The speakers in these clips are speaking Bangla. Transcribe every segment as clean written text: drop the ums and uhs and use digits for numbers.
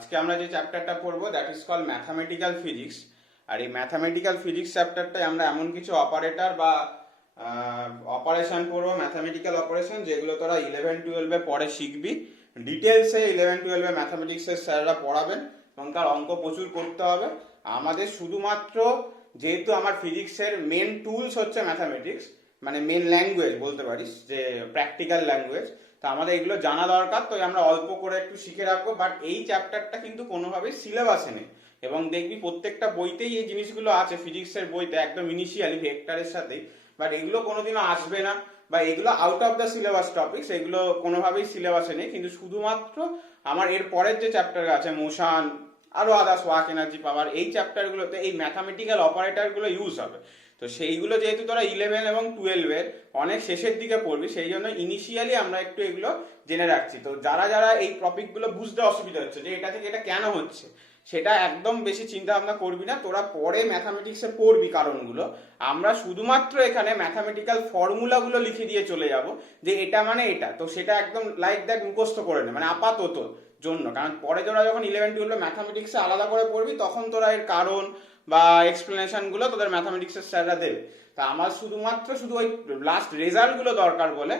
আজকে আমরা যে চ্যাপ্টারটা পড়বো that is call mathematical physics. আর এই ম্যাথামেটিক্যাল ফিজিক্স চ্যাপ্টারটায় আমরা এমন কিছু অপারেটর বা অপারেশন পড়বো, ম্যাথামেটিক্যাল অপারেশন, যেগুলো তোরা 11-12-এ পরে শিখবি। ডিটেলসে 11-12-এ ম্যাথামেটিক্সের স্যাররা পড়াবেন এবং তার অঙ্ক প্রচুর করতে হবে। আমাদের শুধুমাত্র, যেহেতু আমার ফিজিক্সের মেন টুলস হচ্ছে ম্যাথামেটিক্স, মানে মেন ল্যাঙ্গুয়েজ বলতে পারিস, যে প্র্যাকটিক্যাল ল্যাঙ্গুয়েজ, তো আমাদের এগুলো জানা দরকার। তো আমরা অল্প করে একটু শিখে রাখবো, বাট এই চ্যাপ্টারটা কিন্তু কোনোভাবেই সিলেবাসে নেই। এবং দেখবি প্রত্যেকটা বইতেই এই জিনিসগুলো আছে, ফিজিক্সের বইতে একদম ইনিশিয়ালি ভেক্টরের সাথেই, বাট এগুলো কোনোদিনও আসবে না, বা এগুলো out of the syllabus topics, এগুলো কোনোভাবেই সিলেবাসে নেই। কিন্তু শুধুমাত্র আমার এর পরের যে চ্যাপ্টার আছে, মোশন, আরো আদার্স, ওয়ার্ক, এনার্জি, পাওয়ার, এই চ্যাপ্টারগুলোতে এই ম্যাথামেটিক্যাল অপারেটরগুলো ইউজ হবে। তো সেইগুলো যেহেতু তোরা 11 এবং 12-এর অনেক শেষের দিকে পড়বি, সেই জন্য ইনিশিয়ালি আমরা একটু এগুলো জেনে রাখছি। তো যারা যারা এই টপিকগুলো বুঝতে অসুবিধা হচ্ছে যে এটা থেকে এটা কেন হচ্ছে, সেটা একদম বেশি চিন্তা ভাবনা করবি না, তোরা পরে ম্যাথামেটিক্সে পড়বি কারণগুলো। আমরা শুধুমাত্র এখানে ম্যাথামেটিক্যাল ফর্মুলাগুলো লিখে দিয়ে চলে যাব যে এটা মানে এটা, তো সেটা একদম লাইক দ্যাট মুখস্থ করে নে, মানে আপাতত জন্য। কারণ পরে তোরা যখন 11-12 ম্যাথামেটিক্সে আলাদা করে পড়বি, তখন তোরা এর কারণ বা এক্সপ্লেনেশন গুলো তোদের ম্যাথামেটিক্সের স্যাররা দেবে। তা আমার শুধু ওই লাস্ট রেজাল্ট গুলো দরকার বলে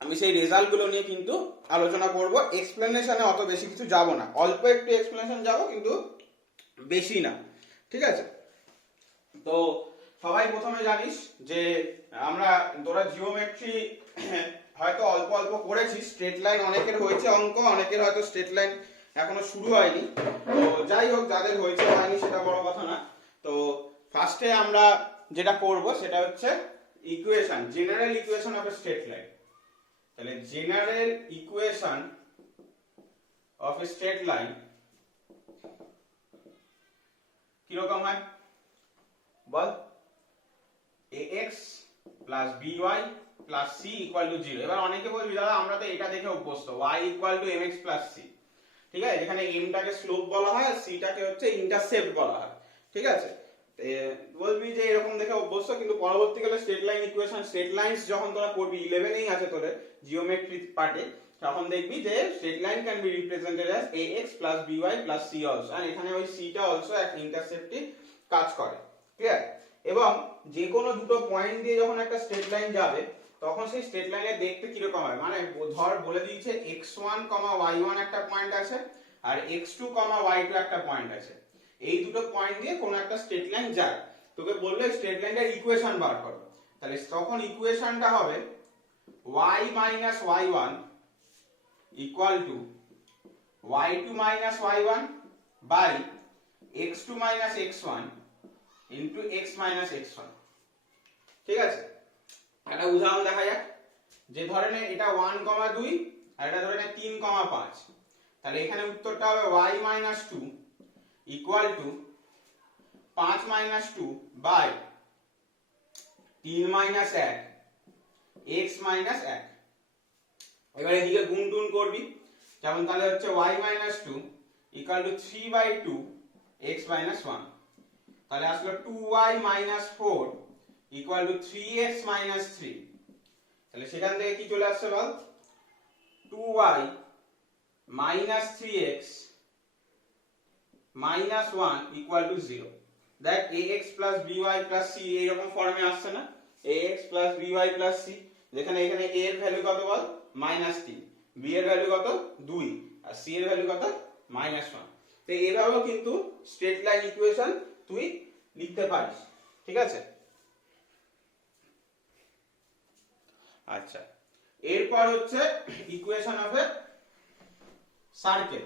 আমি সেই রেজাল্ট গুলো নিয়ে কিন্তু আলোচনা করব। এক্সপ্লেনেশনে অত বেশি কিছু যাব না, অল্প একটু এক্সপ্লেনেশন যাব, কিন্তু বেশি না, ঠিক আছে? তো সবাই প্রথমে জানিস যে আমরা, তোরা জিওমেট্রি হয়তো অল্প অল্প করেছিস, স্ট্রেট লাইন অনেকের হয়েছে অঙ্ক, অনেকের হয়তো স্ট্রেট লাইন এখনো শুরু হয়নি। তো যাই হোক, যাদের হয়েছে হয়নি সেটা বড় কথা না। তো ফার্স্টে আমরা যেটা করব সেটা হচ্ছে equation, general equation of a straight line. তাহলে general equation of a straight line কিরকম হয় বল? ax plus by plus c equal to 0। এবার অনেকে বলবি দাদা আমরা তো এটা দেখে অভ্যস্ত, y equal to mx plus c, ঠিক আছে? যেখানে m টাকে স্লোপ বলা হয় আর c টাকে হচ্ছে ইন্টারসেপ্ট বলা হয়, ঠিক আছে? বলবি যে এরকম দেখে অভ্যস্ত, কিন্তু পরবর্তীকালে straight line equation, straight lines যখন তোরা করবি, 11-এই আছে তোদের জিওমেট্রি পার্টে, তখন দেখবি যে straight line can be represented as ax plus by plus c also, আর এখানে ওই c টা অলসো এক ইন্টারসেপ্টই কাজ করে, ক্লিয়ার? এবং যে কোনো দুটো পয়েন্ট দিয়ে যখন একটা স্ট্রেট লাইন যাবে, তখন সেই স্ট্রেট লাইনে দেখতে কিরকম হয়, মানে ধর বলে দিয়েছে x1, y1 একটা পয়েন্ট আছে, আর x2, y2 একটা পয়েন্ট আছে। এই দুটো পয়েন্ট দিয়ে কোন একটা স্ট্রেট লাইন যায়, তোকে বললো স্ট্রেট লাইনটার ইকুয়েশন বার করো। তাহলে তখন ইকুয়েশনটা হবে y minus y1 equal to y2 minus y1 by x2 minus x1 into x minus x1, ঠিক আছে? একটা উদাহরণ দেখা যাক। যে ধরে নে এটা 1,2 আর এটা ধরে নে 3,5, তাহলে এখানে উত্তরটা হবে y minus 2 equal to 5 minus 2 by 3 minus 1 x minus 1। এবার এদিকে গুণ টুন করবি, যেমন তাহলে হচ্ছে y minus 2 equal to 3 by 2 x minus 1। তাহলে আসলো 2y minus 4 equal to 3x minus 3। তাহলে সেখান থেকে কি চলে আসছে বল? 2y minus 3x minus 1 equal to 0। দেখ ax plus by plus c এইরকম ফর্মে আসছে না? ax plus by plus c, যেখানে এখানে a এর ভ্যালু কত বল? মাইনাস 3, b এর ভ্যালু কত? 2, আর c এর ভ্যালু কত? মাইনাস 1। তো এভাবেও কিন্তু স্ট্রেট লাইন ইকুয়েশন তুই লিখতে পারিস, ঠিক আছে? আচ্ছা, এরপর হচ্ছে ইকুয়েশন অফ এ সার্কেল।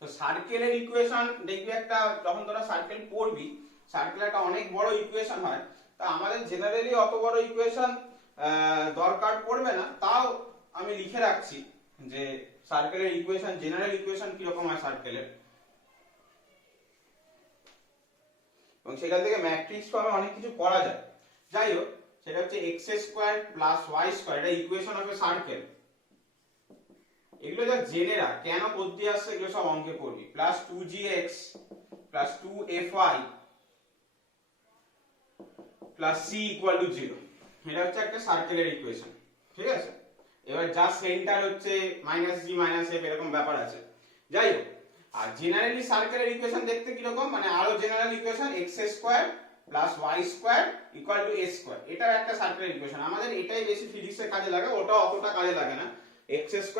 তো সার্কেলের ইকুয়েশন দেখবি একটা, যখন তোরা সার্কেল পড়বি, সার্কেল একটা অনেক বড় ইকুয়েশন হয়। তা আমাদের জেনারেলি অত বড় ইকুয়েশন দরকার পড়বে না, তাও আমি লিখে রাখছি যে সার্কেলের ইকুয়েশন, জেনারেল ইকুয়েশন কিরকম হয় সার্কেলের, এবং সেখান থেকে ম্যাট্রিক্স ফর্মে অনেক কিছু করা যায়। যাই হোক, সেটা হচ্ছে x square plus y square, এটা ইকুয়েশন অফ এ সার্কেল। এগুলো যা জেনে রাখ, কেন পদ্ধতি আসছে এগুলো সব অঙ্কে পড়বি। Plus 2gx plus 2fy plus c equal to 0, এটা হচ্ছে একটা সার্কেলের ইকুয়েশন, ঠিক আছে? এবার জাস্ট সেন্টার হচ্ছে -g -f এরকম ব্যাপার আছে। যাই হোক, আর জেনারেলি সার্কেলের ইকুয়েশন দেখতে কি রকম, মানে আরো general equation x² + y² = a²। এটা একটা সার্কেলের ইকুয়েশন, আমাদের এটাই বেশি ফিজিক্সের কাজে লাগে, ওটা অতটা কাজে লাগে না। x² +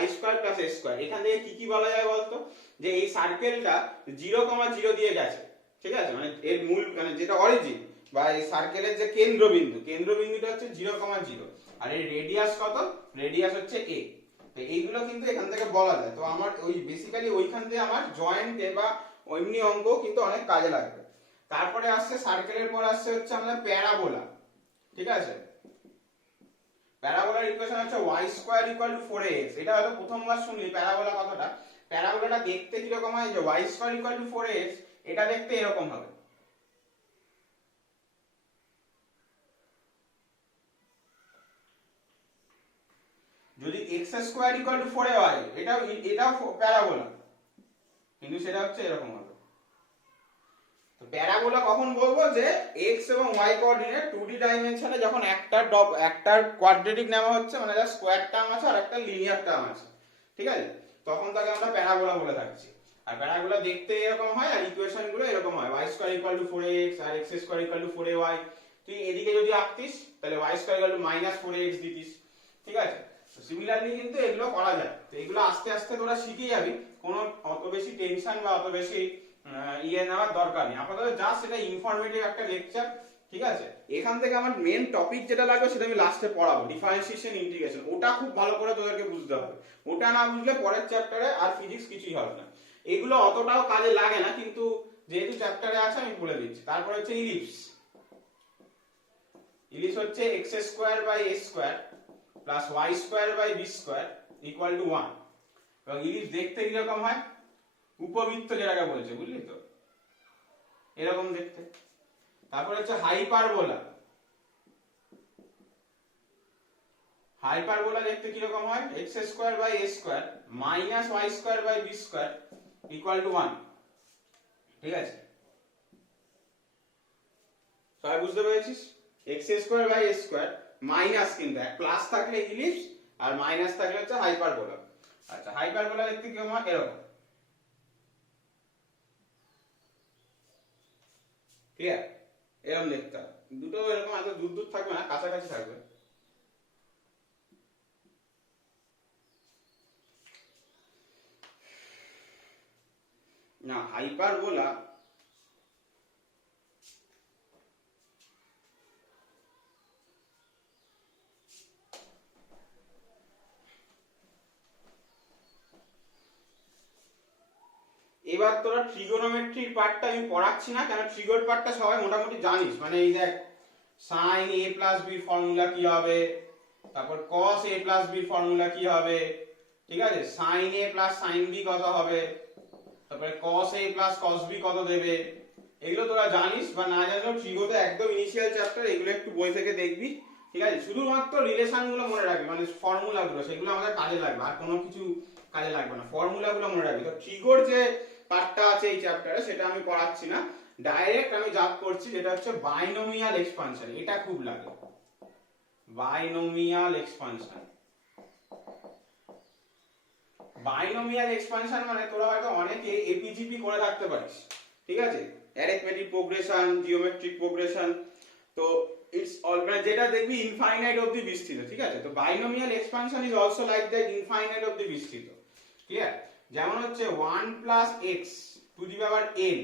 y² + a²। এখান থেকে কি কি বলা যায় বলতো, যে এই সার্কেলটা 0, 0 দিয়ে গেছে, ঠিক আছে, মানে এর মূল মানে যেটা অরিজিন বা এই সার্কেলের যে কেন্দ্রবিন্দুটা হচ্ছে 0, 0, আর এর রেডিয়াস কত, রেডিয়াস হচ্ছে a। তো এইগুলো কিন্তু এখান থেকে বলা যায়। তো আমার ওই বেসিক্যালি ওইখান থেকে আমার জয়েন্টে বা এমনি অঙ্ক কিন্তু অনেক কাজে লাগবে। তারপরে আসছে সার্কেলের পর আসছে হচ্ছে আমাদের প্যারাবোলা, ঠিক আছে। প্যারাবোলার ইকুয়েশন হচ্ছে y² = 4ax। এটা হয়তো প্রথমবার শুনলি প্যারাবোলা কথাটা। প্যারাবোলাটা দেখতে কি রকম হয়, যে y² = 4ax, এটা দেখতে এরকম হবে। যদি x² = 4ay, এটাও প্যারাবোলা, কিন্তু সেটা হচ্ছে এরকম হবে। তো প্যারাবোলা কখন বলবো, যে x এবং y কোঅর্ডিনেট 2D ডাইমেনশনে যখন একটার কোয়াড্রেটিক নেওয়া হচ্ছে, মানে যার স্কয়ার টার্ম আছে আর একটা লিনিয়ার টার্ম আছে, ঠিক আছে, তখন তাকে আমরা প্যারাবোলা বলে থাকছি। আর প্যারাবোলা দেখতে এরকম হয়, আর ইকুয়েশন গুলো এরকম হয়, y² = 4ax আর x² = 4ay। তুই এদিকে যদি আঁকতিস তাহলে y² = -4ax দিতিস, ঠিক আছে। তো সিমিলারলি কিন্তু এগুলো করা যায়। তো এগুলো আস্তে আস্তে তোরা শিখে যাবি, কোনো অত বেশি টেনশন বা অত বেশি নেওয়ার দরকার নেই। আপাতত জাস্ট এটা ইনফরমেটিভ একটা লেকচার, ঠিক আছে। এখান থেকে আমার মেন টপিক যেটা লাগবে সেটা আমি লাস্টে পড়াবো, ডিফারেন্সিয়েশন, ইন্টিগ্রেশন। ওটা খুব ভালো করে তোদেরকে বুঝতে হবে, ওটা না বুঝলে পরের চ্যাপ্টারে আর ফিজিক্স কিছুই হবে না। এগুলো অতটাও কাজে লাগে না, কিন্তু যেহেতু চ্যাপ্টারে আছে আমি বলে দিচ্ছি। তারপর হচ্ছে ইলিপস। ইলিপস হচ্ছে x² / a² + y² / b² = 1। এবং ইলিপস দেখতে কিরকম হয়, উপবৃত্ত যেটাকে বলছে, বুঝলি তো, এরকম দেখতে। তারপর হচ্ছে হাইপারবোলা। হাইপারবোলা দেখতে কিরকম হয়, x² / a² - y² / b² = 1, ঠিক আছে। সবাই বুঝতে পেরেছিস, x² / a² মাইনাস, কিন্তু প্লাস থাকলে ইলিপস আর মাইনাস থাকলে হচ্ছে হাইপারবোলা। আচ্ছা, হাইপারবোলা দেখতে কিরকম হয়, এরকম, ক্লিয়ার, এরকম দেখতে হবে। দুটো এরকম এত দূর দূর থাকবে না, কাছাকাছি থাকবে। না, হাইপারবোলা এবার তোরা ট্রিগোনোমেট্রির পার্টটা আমি পড়াচ্ছি না, কেন ট্রিগোর পার্টটা সবাই মোটামুটি জানিস। মানে এই দেখ, sin a + b ফর্মুলা কি হবে, তারপর cos a + b ফর্মুলা কি হবে, ঠিক আছে, sin a + sin b কত হবে, তারপরে cos a + cos b কত দেবে, এগুলো তোরা জানিস বা না জানলেও ট্রিগোতে একদম ইনিশিয়াল চ্যাপ্টার, এগুলো একটু বই থেকে দেখবি, ঠিক আছে। শুধুমাত্র রিলেশনগুলো মনে রাখবি, মানে ফর্মুলাগুলো, সেগুলো আমাদের কাজে লাগবে, আর কোনো কিছু কাজে লাগবে না, ফর্মুলাগুলো মনে রাখবি। তো ট্রিগোর যে পার্টটা আছে এই চ্যাপ্টারে, সেটা আমি পড়াচ্ছি না, ডাইরেক্ট আমি জাপ করছি, যেটা হচ্ছে বাইনোমিয়াল এক্সপানশন। এটা খুব লাগে, বাইনোমিয়াল এক্সপানশন। বাইনোমিয়াল এক্সপানশন মানে তোরা হয়তো অনেকে এপিজিপি করে থাকতে পারিস, ঠিক আছে, অ্যারিথমেটিক প্রোগ্রেশন, জিওমেট্রিক প্রোগ্রেশন। তো ইটস অল, মানে যেটা দেখবি ইনফাইনাইট অবধি বিস্তৃত, ঠিক আছে। তো binomial expansion is also like that, infinite অবধি বিস্তৃত, ক্লিয়ার। যেমন হচ্ছে 1 + x to the power n,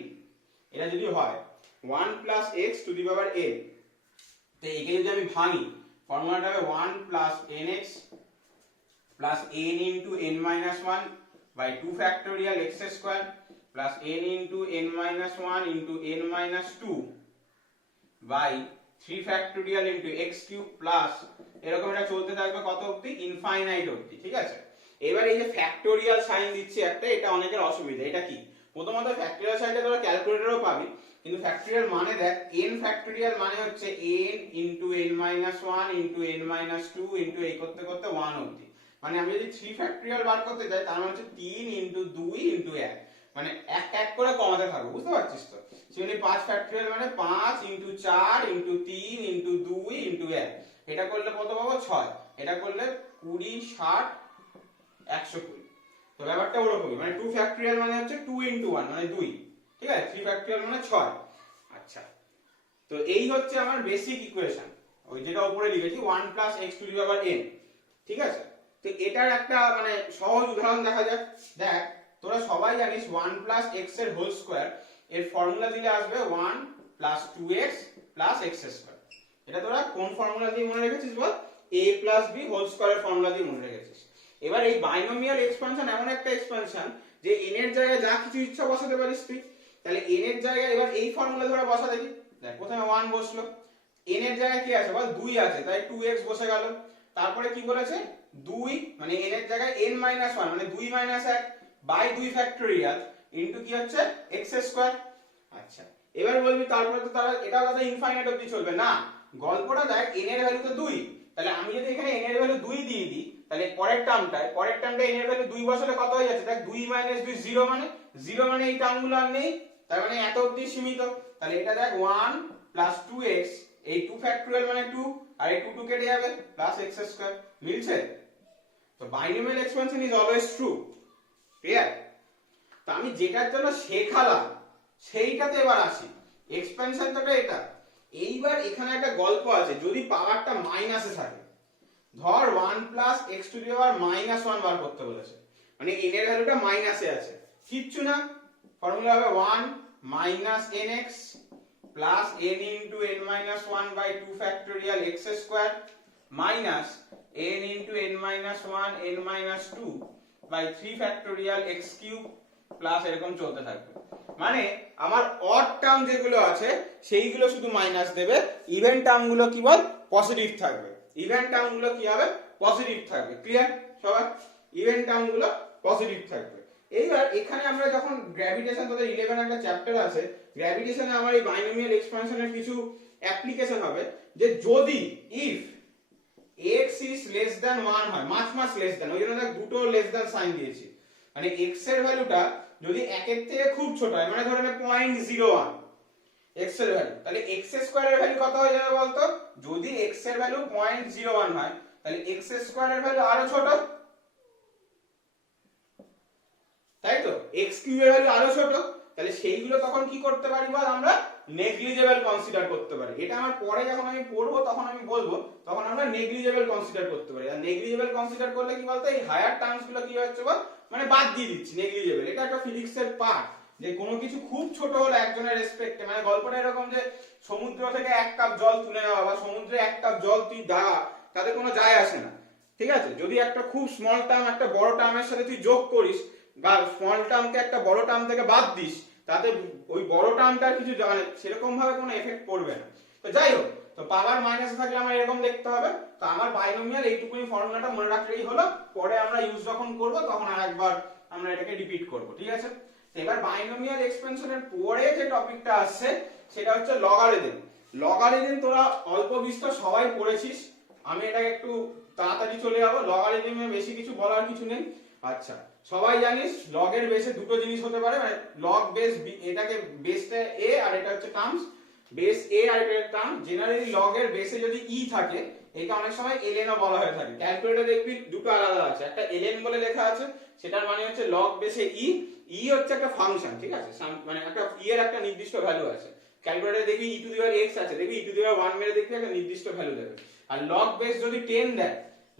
এটা যদি হয় 1 + x to the power n, তো একে যদি আমি ভাঙি, ফর্মুলাটা হবে 1 + nx + n * n - 1 by 2 factorial x² plus n * n - 1 * n - 2 by 3 factorial * x³ plus, এরকম এটা চলতে থাকবে কত অবধি, ইনফাইনাইট অবধি, ঠিক আছে। এবার এই যে ফ্যাক্টোরিয়াল সাইন দিচ্ছি একটা, এটা অনেকের অসুবিধা। এটা কি, প্রথমত ফ্যাক্টোরিয়াল সাইনটা তোরা ক্যালকুলেটরেও পাবি, কিন্তু ফ্যাক্টোরিয়াল মানে দেখ, n ফ্যাক্টোরিয়াল মানে হচ্ছে n * n - 1 * n - 2 এই করতে করতে 1 অবধি। মানে আমি যদি 3 ফ্যাক্টোরিয়াল বার করতে যাই, তার মানে হচ্ছে 3 * 2 * 1, মানে এক এক করে কমাতে থাকবো, বুঝতে পারছিস তো। সেখানে 5 ফ্যাক্টোরিয়াল মানে 5 * 4 * 3 * 2 * 1, এটা করলে কত পাবো, 6, এটা করলে 20 60 120। তো ব্যাপারটা ওরকমই, মানে 2 ফ্যাক্টরিয়াল মানে হচ্ছে 2 into 1 মানে 2, ঠিক আছে, 3 ফ্যাক্টরিয়াল মানে 6। আচ্ছা, তো এই হচ্ছে আমার বেসিক ইকুয়েশন, ওই যেটা উপরে লিখেছি 1 plus x to the power n, ঠিক আছে। তো এটার একটা মানে সহজ উদাহরণ দেখা যাক। দেখ, তোরা সবাই জানিস 1 plus x এর হোল স্কয়ার এর ফর্মুলা দিলে আসবে 1 plus 2x plus x square. এটা তোরা কোন ফর্মুলা দিয়ে মনে রেখেছিস বল? a plus b হোল স্কয়ারের ফর্মুলা দিয়ে মনে রেখেছিস। এবার এই বাইনোমিয়াল এক্সপানশন এমন একটা এক্সপানশন যে n এর জায়গায় যা কিছু ইচ্ছা বসাতে পারিস তুই। তাহলে n এর জায়গায় এবার এই ফর্মুলা ধরে বসা দেখি। দেখ, প্রথমে 1 বসলো, n এর জায়গায় কি আছে বল? 2 আছে, তাই 2x বসে গেল। তারপরে কি বলেছে? 2 মানে n এর জায়গায় n - 1 মানে 2 - 1 বাই 2 ফ্যাক্টরিয়াল ইনটু কি হচ্ছে x স্কয়ার। আচ্ছা, এবার বলবি তারপরে তো তারা এটাও কথা ইনফাইনাইট অবধি চলবে না। গল্পটা দেখ, n এর ভ্যালু তো 2, তাহলে আমি যদি এখানে n এর ভ্যালু 2 দিয়ে দিই, তাহলে পরের টার্মটায় n এর ভ্যালু 2 বসালে কত হয়ে যাচ্ছে? দেখ, 2 - 2 0 মানে এই টার্মগুলো আর নেই, তার মানে এত অবধি সীমিত। তাহলে এটা দেখ 1 plus 2x, এই 2 ফ্যাক্টরিয়াল মানে 2, আর এই 2 কেটে যাবে প্লাস x স্কয়ার। মিলছে? তো binomial expansion is always true. Clear? তো আমি যেটার জন্য শেখালাম সেইটাতে এবার আসি। এক্সপেনশনটা এটা। এইবার এখানে একটা গল্প আছে, যদি পাওয়ারটা মাইনাসে থাকে, ধর 1 plus x to the power -1 বার করতে বলেছে, মানে n এর ভ্যালুটা মাইনাসে আছে, কিচ্ছু না, ফর্মুলা হবে 1 minus nx plus n into n minus 1 by 2 factorial x square minus n into n minus 1 n minus 2 by 3 factorial x cube plus এরকম চলতে থাকবে। মানে আমার অড টার্ম যেগুলো আছে সেইগুলো শুধু মাইনাস দেবে, ইভেন টার্ম গুলো কি বল? পজিটিভ থাকবে। ইভেন টার্ম গুলো কি হবে? পজিটিভ থাকবে। ক্লিয়ার সবাই? ইভেন টার্ম গুলো পজিটিভ থাকবে। এইবার এখানে আমরা যখন গ্র্যাভিটেশন, তোদের 11 একটা চ্যাপ্টার আছে গ্র্যাভিটেশনে, আমার এই বাইনোমিয়াল এক্সপানশনের কিছু অ্যাপ্লিকেশন হবে, যে যদি if x is less than 1 হয়, মাছ লেস দ্যান, ওই জন্য দেখ দুটো লেস দ্যান সাইন দিয়েছি, মানে x এর ভ্যালুটা যদি 1 এর থেকে খুব ছোট হয়, মানে ধরে নে 0.01 x এর ভ্যালু, তাহলে x স্কয়ারের ভ্যালু কত হয়ে যাবে বলতো? যদি x এর ভ্যালু 0.01 হয়, তাহলে x স্কয়ারের ভ্যালু আরো ছোট, তাই তো? x কিউবের ভ্যালু আরো ছোট, তাহলে সেইগুলো তখন কি করতে পারি বল? আমরা নেগলিজেবল কনসিডার করতে পারি। এটা আমার পরে যখন আমি পড়বো তখন আমি বলবো, তখন আমরা নেগলিজেবল কনসিডার করতে পারি। আর নেগলিজেবল কনসিডার করলে কি বলতো? এই হায়ার টার্মস গুলো কি হচ্ছে বল? মানে বাদ দিয়ে দিচ্ছি, নেগলিজেবল। এটা একটা ফিজিক্সের পার্ট, যে কোনো কিছু খুব ছোট হলে একজনের রেসপেক্টে, মানে গল্পটা এরকম যে সমুদ্র থেকে 1 কাপ জল তুলে নেওয়া বা সমুদ্রে 1 কাপ জল তুই দাঁড়া, তাতে কোনো যায় আসে না, ঠিক আছে? যদি একটা খুব স্মল টার্ম একটা বড় টার্মের সাথে তুই যোগ করিস, বা স্মল টার্মকে একটা বড় টার্ম থেকে বাদ দিস, তাতে ওই বড় টার্মটার কিছু মানে সেরকম ভাবে কোনো এফেক্ট পড়বে না। তো যাই হোক, তো পাওয়ার মাইনাসে থাকলে আমার এরকম দেখতে হবে। তো আমার বাইনোমিয়াল এইটুকুনি ফর্মুলাটা মনে রাখলেই হলো, পরে আমরা ইউজ যখন করব তখন আরেকবার আমরা এটাকে রিপিট করব, ঠিক আছে? তো এবার বাইনোমিয়াল এক্সপেনশনের পরে যে টপিকটা আসছে সেটা হচ্ছে লগারিদম। লগারিদম তোরা অল্প বিস্তর সবাই পড়েছিস, আমি এটাকে একটু তাড়াতাড়ি চলে যাব। লগারিদমে বেশি কিছু বলার কিছু নেই। আচ্ছা, সবাই জানিস লগের বেসে দুটো জিনিস হতে পারে, মানে লগ বেস, এটাকে বেসটা a আর এটা হচ্ছে টার্মস, বেস a আর এটা টার্ম। জেনারেলি লগের বেসে যদি e থাকে, এটা অনেক সময় ln ও বলা হয়ে থাকে। ক্যালকুলেটরে দেখবি দুটো আলাদা আছে, একটা ln বলে লেখা আছে, সেটার মানে হচ্ছে লগ বেসে e হচ্ছে একটা ফাংশন, ঠিক আছে? মানে একটা e এর একটা নির্দিষ্ট ভ্যালু আছে। ক্যালকুলেটরে দেখবি e to the power x আছে, দেখবি e টু দি পাওয়ার 1 মেরে দেখবি একটা নির্দিষ্ট ভ্যালু দেবে। আর লগ বেস যদি 10 দেয়,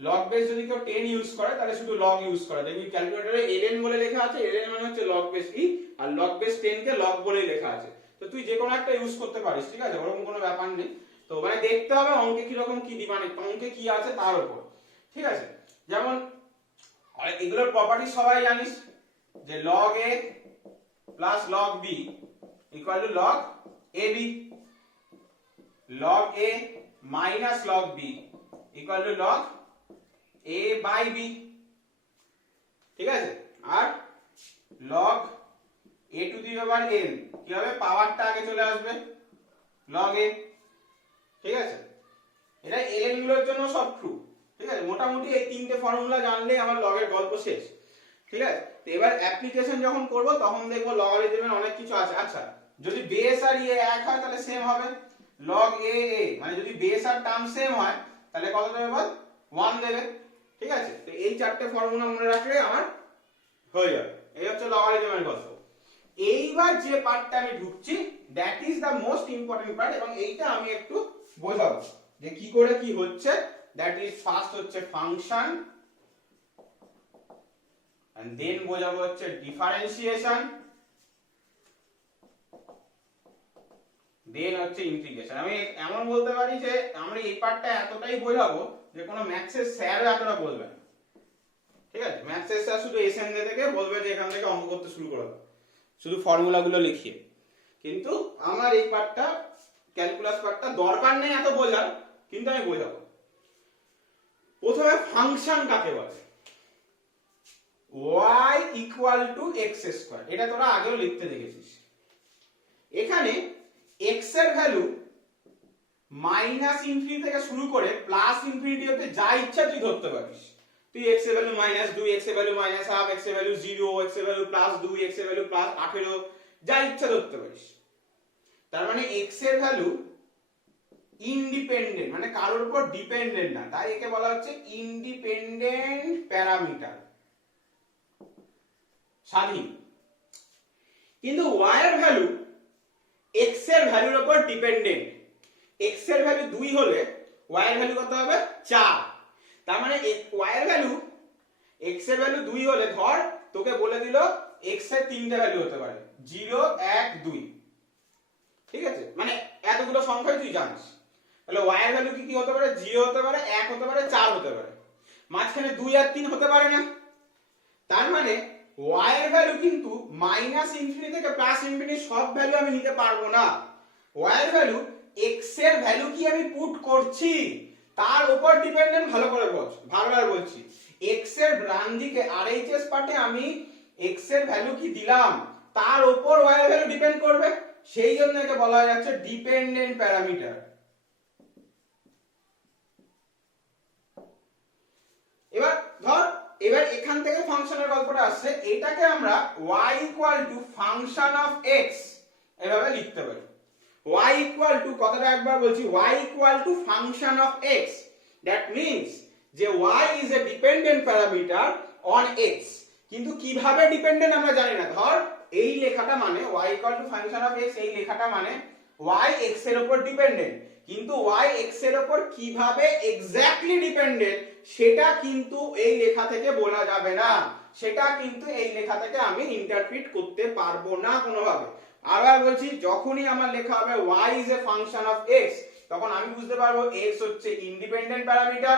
লগ বেস যদি কেউ 10 ইউজ করে তাহলে শুধু লগ ইউজ করে, দেখবি ক্যালকুলেটরে ln বলে লেখা আছে, ln মানে হচ্ছে লগ বেস e, আর লগ বেস 10 কে লগ বলেই লেখা আছে। তো তুই যে কোনো একটা ইউজ করতে পারিস, ঠিক আছে? ওরকম কোনো ব্যাপার নেই। তো মানে দেখতে হবে অঙ্কে কি রকম কি মানে অঙ্কে কি আছে তার উপর, ঠিক আছে? যেমন এগুলোর প্রপার্টি সবাই জানিস, যে log a plus log b equal to log ab, log a minus log b equal to log a by b, ঠিক আছে? আর log a to the power n কি হবে? পাওয়ারটা আগে চলে আসবে log a, ঠিক আছে? এটা ln গুলোর জন্য সব ট্রু, ঠিক আছে? মোটামুটি এই তিনটে ফর্মুলা জানলেই আমার লগের গল্প শেষ, ঠিক আছে? তো এবার অ্যাপ্লিকেশন যখন করব তখন দেখব লগারিদমের অনেক কিছু আছে। আচ্ছা, যদি বেস আর ইয়ে এক হয় তাহলে সেম হবে, log a a, মানে যদি বেস আর টার্ম সেম হয় তাহলে কত দেবে বল? 1 দেবে, ঠিক আছে? তো এই চারটে ফর্মুলা মনে রাখলে আমার হয়ে যাবে। এই হচ্ছে লগারিদমের গল্প। এইবার যে পার্টটা আমি ঢুকছি, that is the most important part, এবং এইটা আমি একটু বোঝাবো যে কি করে কি হচ্ছে। দ্যাট ইজ ফার্স্ট হচ্ছে ফাংশন, and then বোঝাবো হচ্ছে ডিফারেন্সিয়েশন, দেন হচ্ছে ইন্টিগ্রেশন। আমি এমন বলতে পারি যে আমরা এই পার্টটা এতটাই বোঝাবো যে কোনো ম্যাথসের স্যারও এতটা বলবে না, ঠিক আছে? ম্যাথসের স্যার শুধু এসএন দিয়ে থেকে বলবে যে এখান থেকে অঙ্ক করতে শুরু করে দাও, শুধু ফর্মুলাগুলো লিখিয়ে। কিন্তু আমার এই পার্টটা, ক্যালকুলাস পার্টটা দরকার নেই এত বোঝার, কিন্তু আমি বোঝাবো। প্রথমে ফাংশন কাকে বলে? y equal to x square, এটা তোরা আগেও লিখতে দেখেছিস। এখানে x এর ভ্যালু মাইনাস ইনফিনিটি থেকে শুরু করে প্লাস ইনফিনিটি অবধি যা ইচ্ছা তুই ধরতে পারিস। তুই x এর ভ্যালু -2, x এর ভ্যালু -1/2, x এর ভ্যালু 0, x এর ভ্যালু +2, x এর ভ্যালু +18, যা ইচ্ছা ধরতে পারিস। তার মানে x এর ভ্যালু ইন্ডিপেন্ডেন্ট, মানে কারোর উপর ডিপেন্ডেন্ট না, তাই একে বলা হচ্ছে ইন্ডিপেন্ডেন্ট প্যারামিটার, স্বাধীন। কিন্তু y এর ভ্যালু x এর ভ্যালুর উপর ডিপেন্ডেন্ট। x এর ভ্যালু 2 হলে y এর ভ্যালু কত হবে? 4। তার মানে y এর ভ্যালু x এর ভ্যালু 2 হলে ধর তোকে বলে দিল x এর তিনটে ভ্যালু হতে পারে 0, 1, 2, ঠিক আছে? মানে এতগুলো সংখ্যাই তুই জানিস। তাহলে y এর ভ্যালু কি কি হতে পারে? 0 হতে পারে, 1 হতে পারে, 4 হতে পারে। মাঝখানে 2 আর 3 হতে পারে না। তার মানে y এর ভ্যালু কিন্তু মাইনাস ইনফিনিটি থেকে প্লাস ইনফিনিটি সব ভ্যালু আমি নিতে পারবো না। y এর ভ্যালু x এর ভ্যালু কি আমি পুট করছি তার উপর ডিপেন্ডেন্ট। ভালো করে বল, ভালোভাবে বলছি। x এর ডান দিকে RHS পার্টে আমি x এর ভ্যালু কি দিলাম তার উপর y এর ভ্যালু ডিপেন্ড করবে, সেই জন্য একে বলা যাচ্ছে ডিপেন্ডেন্ট প্যারামিটার। এবার এখান থেকে ফাংশনের গল্পটা আসছে, এটাকে আমরা y equal to function of x এভাবে লিখতে পারি। y ইকুয়াল টু, কথাটা একবার বলছি, y equal to function of x, that means যে y is a dependent parameter on x। কিন্তু কিভাবে ডিপেন্ডেন্ট আমরা জানি না। ধর এই লেখাটা মানে y equal to function of x, এই লেখাটা মানে y x এর উপর ডিপেন্ডেন্ট, কিন্তু y x এর উপর কিভাবে এক্স্যাক্টলি ডিপেন্ডেন্ট সেটা কিন্তু এই লেখা থেকে বলা যাবে না, সেটা কিন্তু এই লেখা থেকে আমি ইন্টারপ্রিট করতে পারবো না কোনোভাবে। আবার বলছি, যখনই আমার লেখা হবে y is a function of x, তখন আমি বুঝতে পারবো x হচ্ছে ইন্ডিপেন্ডেন্ট প্যারামিটার,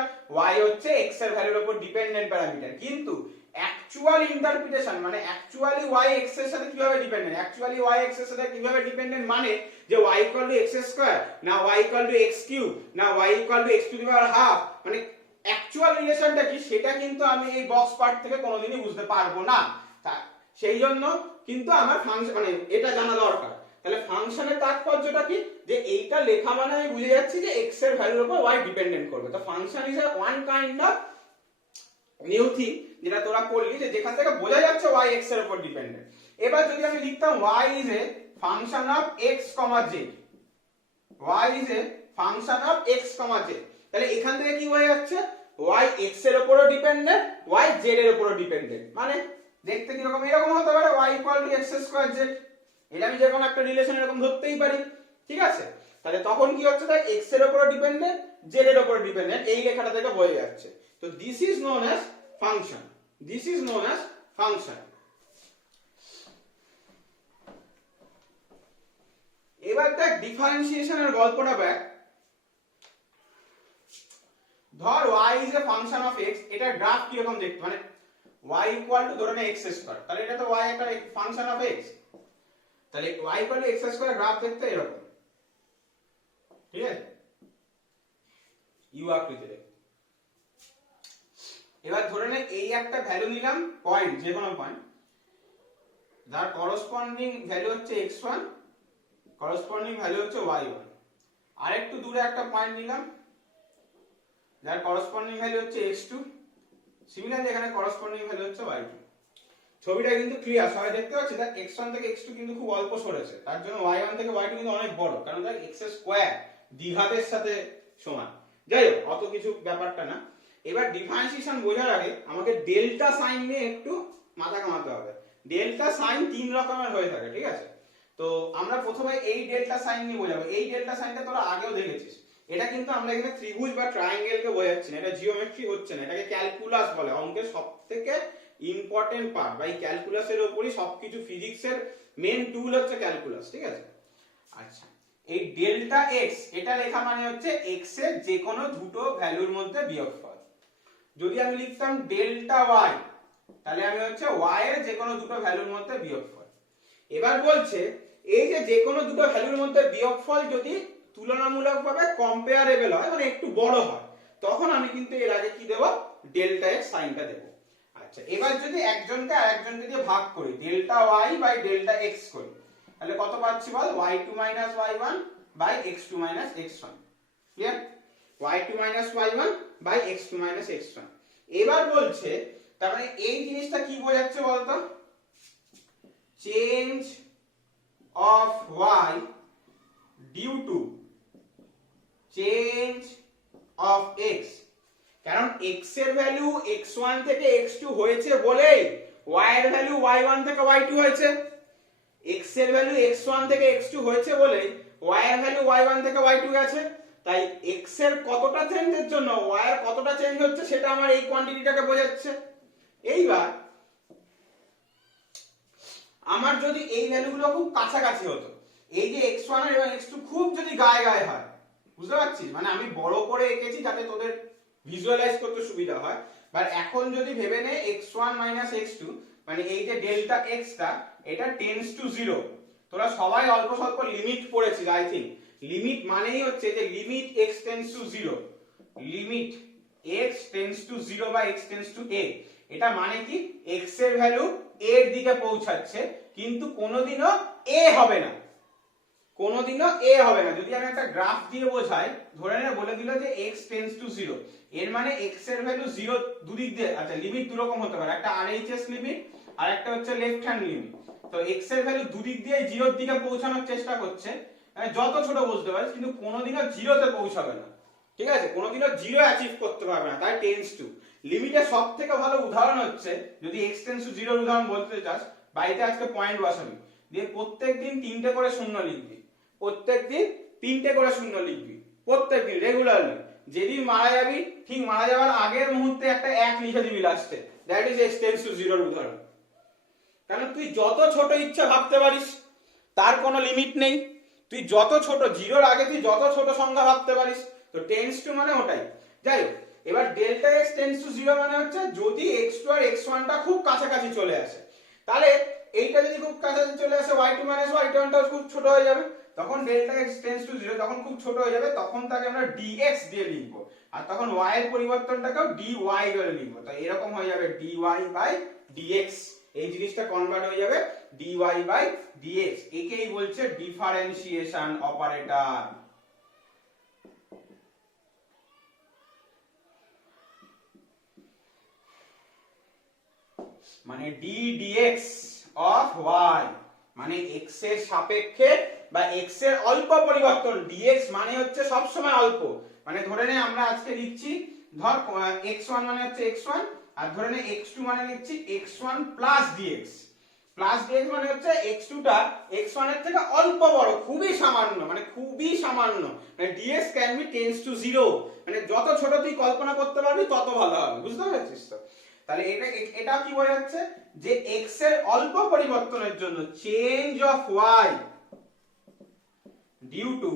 y হচ্ছে x এর ভ্যালুর উপর ডিপেন্ডেন্ট প্যারামিটার। কিন্তু অ্যাকচুয়াল ইন্টারপ্রিটেশন মানে অ্যাকচুয়ালি y x এর সাথে কিভাবে ডিপেন্ডেন্ট, অ্যাকচুয়ালি y x এর সাথে কিভাবে ডিপেন্ডেন্ট মানে যে y equal to x square, না y equal to x cube, না y equal to x to the power half, মানে অ্যাকচুয়াল রিলেশনটা কি সেটা কিন্তু আমি এই বক্স পার্ট থেকে কোনোদিনই বুঝতে পারবো না। সেই জন্য কিন্তু আমার ফাংশন মানে এটা জানা দরকার। তাহলে ফাংশনের তাৎপর্যটা কি, যে এইটা লেখা মানে আমি বুঝে যাচ্ছি যে x এর ভ্যালুর উপর y ডিপেন্ডেন্ট করবে। তো function is a one kind of new thing যেটা তোরা পড়লি, যে যেখান থেকে বোঝা যাচ্ছে y x এর উপর ডিপেন্ডেন্ট। এবার যদি আমি লিখতাম y is a function of x, z, y is a function of x, z, তাহলে এখান থেকে কি হয়ে যাচ্ছে y x এর উপরও ডিপেন্ডেন্ট, y z এর উপরও ডিপেন্ডেন্ট। মানে দেখতে কি রকম, এরকম হতে পারে y equal to x square z, এটা আমি যে কোনো একটা রিলেশন এরকম ধরতেই পারি, ঠিক আছে? তাহলে তখন কি হচ্ছে, তাই x এর উপরও ডিপেন্ডেন্ট, z এর উপরও ডিপেন্ডেন্ট, এই লেখাটা থেকে বোঝা যাচ্ছে। তো this is known as function, this is known as function. এবার দেখ ডিফারেন্সিয়েশনের গল্পটা ব্যাক। ধর y is a function of x, এটা গ্রাফ কি রকম দেখতে, মানে y ইকুয়াল টু ধরে নে x স্কয়ার, তাহলে এটা তো y একটা ফাংশন অফ x, তাহলে y equal to x square graph দেখতে এরকম, ঠিক আছে? ইউ আকৃতি দেখতে। এবার ধরে নে এই একটা ভ্যালু নিলাম পয়েন্ট, যে কোনো পয়েন্ট যার করসপন্ডিং ভ্যালু হচ্ছে x1, করসপন্ডিং ভ্যালু হচ্ছে y1। আরেকটু দূরে একটা পয়েন্ট নিলাম যার করসপন্ডিং ভ্যালু হচ্ছে x2, সিমিলারলি এখানে করসপন্ডিং ভ্যালু হচ্ছে y2। ছবিটা কিন্তু ক্লিয়ার, সবাই দেখতে পাচ্ছে। দেখ x1 থেকে x2 কিন্তু খুব অল্প সরেছে, তার জন্য y1 থেকে y2 কিন্তু অনেক বড়, কারণ দেখ x স্কয়ার দ্বিঘাতের সাথে সমান। যাই হোক, অত কিছু ব্যাপারটা না। এবার ডিফারেন্সিয়েশন বোঝার আগে আমাকে ডেল্টা সাইন নিয়ে একটু মাথা কামাতে হবে। ডেল্টা সাইন তিন রকমের হয়ে থাকে, ঠিক আছে? তো আমরা প্রথমে এই ডেল্টা সাইন নিয়ে বোঝাবো। এই ডেল্টা সাইনটা তোরা আগেও দেখেছিস। এটা কিন্তু আমরা এখানে ত্রিভুজ বা ট্রায়াঙ্গেলকে বোঝাচ্ছি না, এটা জিওমেট্রি হচ্ছে না, এটাকে ক্যালকুলাস বলে। অঙ্কের সবথেকে ইম্পর্টেন্ট পার্ট বা এই ক্যালকুলাসের উপরই সবকিছু, ফিজিক্সের মেন টুল হচ্ছে ক্যালকুলাস, ঠিক আছে? আচ্ছা, এই ডেল্টা এক্স এটা লেখা মানে হচ্ছে এক্স এর যে কোনো দুটো ভ্যালুর মধ্যে বিয়োগফল। যদি আমি লিখতাম ডেল্টা ওয়াই, তাহলে আমি হচ্ছে ওয়াই এর যে কোনো দুটো ভ্যালুর মধ্যে বিয়োগফল। এবার বলছে এই যে কোনো দুটো ভ্যালুর মধ্যে বিয়োগফল যদি তুলনামূলকভাবে কম্পেয়ারেবল হয়, মানে একটু বড় হয়, তখন আমি কিন্তু এর আগে কি দেব, ডেল্টা এক্স সাইনটা দেব। আচ্ছা, এবার যদি একজনকে আরেকজনকে দিয়ে ভাগ করি, delta y by delta x করি, তাহলে কত পাচ্ছি বল, y2 y1 by x2 x1। Clear? y2 y1 by x2 x1। এবার বলছে তার মানে এই জিনিসটা কি বোঝাচ্ছে বলতো, change of y due to change of x। কারণ x এর ভ্যালু x1 থেকে x2 হয়েছে বলেই y এর ভ্যালু y1 থেকে y2 হয়েছে। x এর ভ্যালু x1 থেকে x2 হয়েছে বলে y এর ভ্যালু y1 থেকে y2 গেছে। তাই x এর কতটা চেঞ্জের জন্য y এর কতটা চেঞ্জ হচ্ছে সেটা আমার এই কোয়ান্টিটিটাকে বোঝাচ্ছে। এইবার আমার যদি এই ভ্যালুগুলো খুব কাছাকাছি হতো, এই যে x1 এবং x2 খুব যদি গায়ে গায়ে হয়, বুঝতে পারছিস? মানে আমি বড় করে এঁকেছি যাতে তোদের ভিজুয়ালাইজ করতে সুবিধা হয়। বাট এখন যদি ভেবে নে x1 x2, মানে এই যে ডেল্টা x টা এটা টেন্ডস টু 0। তোরা সবাই অল্প স্বল্প লিমিট পড়েছিস আই থিংক। লিমিট মানেই হচ্ছে যে limit x tends to 0, limit x tends to 0 বা x টেন্ডস টু a। এটা মানে কি x এর ভ্যালু a এর দিকে পৌঁছাচ্ছে, কিন্তু কোনোদিনও a হবে না, কোনোদিনও a হবে না। যদি আমি একটা গ্রাফ দিয়ে বোঝাই, ধরে নে বলে দিল যে x টেন্ডস টু 0, এর মানে x এর ভ্যালু 0 দুদিক দিয়ে। আচ্ছা, লিমিট দু রকম হতে পারে, একটা RHS লিমিট আর একটা হচ্ছে লেফট হ্যান্ড লিমিট। তো x এর ভ্যালু দুদিক দিয়ে 0 এর দিকে পৌঁছানোর চেষ্টা করছে, মানে যত ছোট বুঝতে পারিস, কিন্তু কোনোদিনও 0 তে পৌঁছাবে না, ঠিক আছে? কোনোদিনও 0 অ্যাচিভ করতে পারবে না, তাই টেন্ডস টু। লিমিটের সবথেকে ভালো উদাহরণ হচ্ছে, যদি x টেন্ডস টু 0 এর উদাহরণ বলতে চাস, বাড়িতে আজকে পয়েন্ট বসাবি, দিয়ে প্রত্যেকদিন 3টে করে শূন্য লিখবি, প্রত্যেকদিন 3টে করে শূন্য লিখবি, প্রত্যেকদিন রেগুলারলি। যেদিন মারা যাবি, ঠিক মারা যাওয়ার আগের মুহূর্তে একটা 1 লিখে দিবি লাস্টে। That is x tends to 0 এর উদাহরণ। কারণ তুই যত ছোট ইচ্ছা ভাবতে পারিস, তার কোনো লিমিট নেই। তুই যত ছোট, 0 এর আগে তুই যত ছোট সংখ্যা ভাবতে পারিস। তো টেন্ডস টু মানে ওটাই। যাই হোক, এবার ডেল্টা x টেন্ডস টু 0 মানে হচ্ছে যদি x2 আর x1 টা খুব কাছাকাছি চলে আসে, তাহলে এইটা যদি খুব কাছাকাছি চলে আসে, y2 y1 টা খুব ছোট হয়ে যাবে, তখন ডেল্টা x টেন্ডস টু 0 যখন খুব ছোট হয়ে যাবে, তখন তাকে আমরা dx দিয়ে লিখবো, আর তখন y এর পরিবর্তনটাকেও dy ধরে লিখবো। তো এরকম হয়ে যাবে dy বাই dx, এই জিনিসটা কনভার্ট হয়ে যাবে dy বাই dx। একেই বলছে ডিফারেন্সিয়েশন অপারেটর। মানে d dx of y, মানে x এর সাপেক্ষে বা x এর অল্প পরিবর্তন। dx মানে হচ্ছে সব সময় অল্প। মানে ধরে নে আমরা আজকে লিখছি, ধর x1 মানে হচ্ছে x1, আর ধরে নে x2 মানে লিখছি x1 plus dx। Plus dx মানে হচ্ছে x2 টা x1 এর থেকে অল্প বড়, খুবই সামান্য, মানে খুবই সামান্য। মানে dx can be tends to 0, মানে যত ছোট তুই কল্পনা করতে পারবি তত ভালো হবে, বুঝতে পারছিস তো? তাহলে এটা কি বোঝাচ্ছে যে x এর অল্প পরিবর্তনের জন্য change of y due to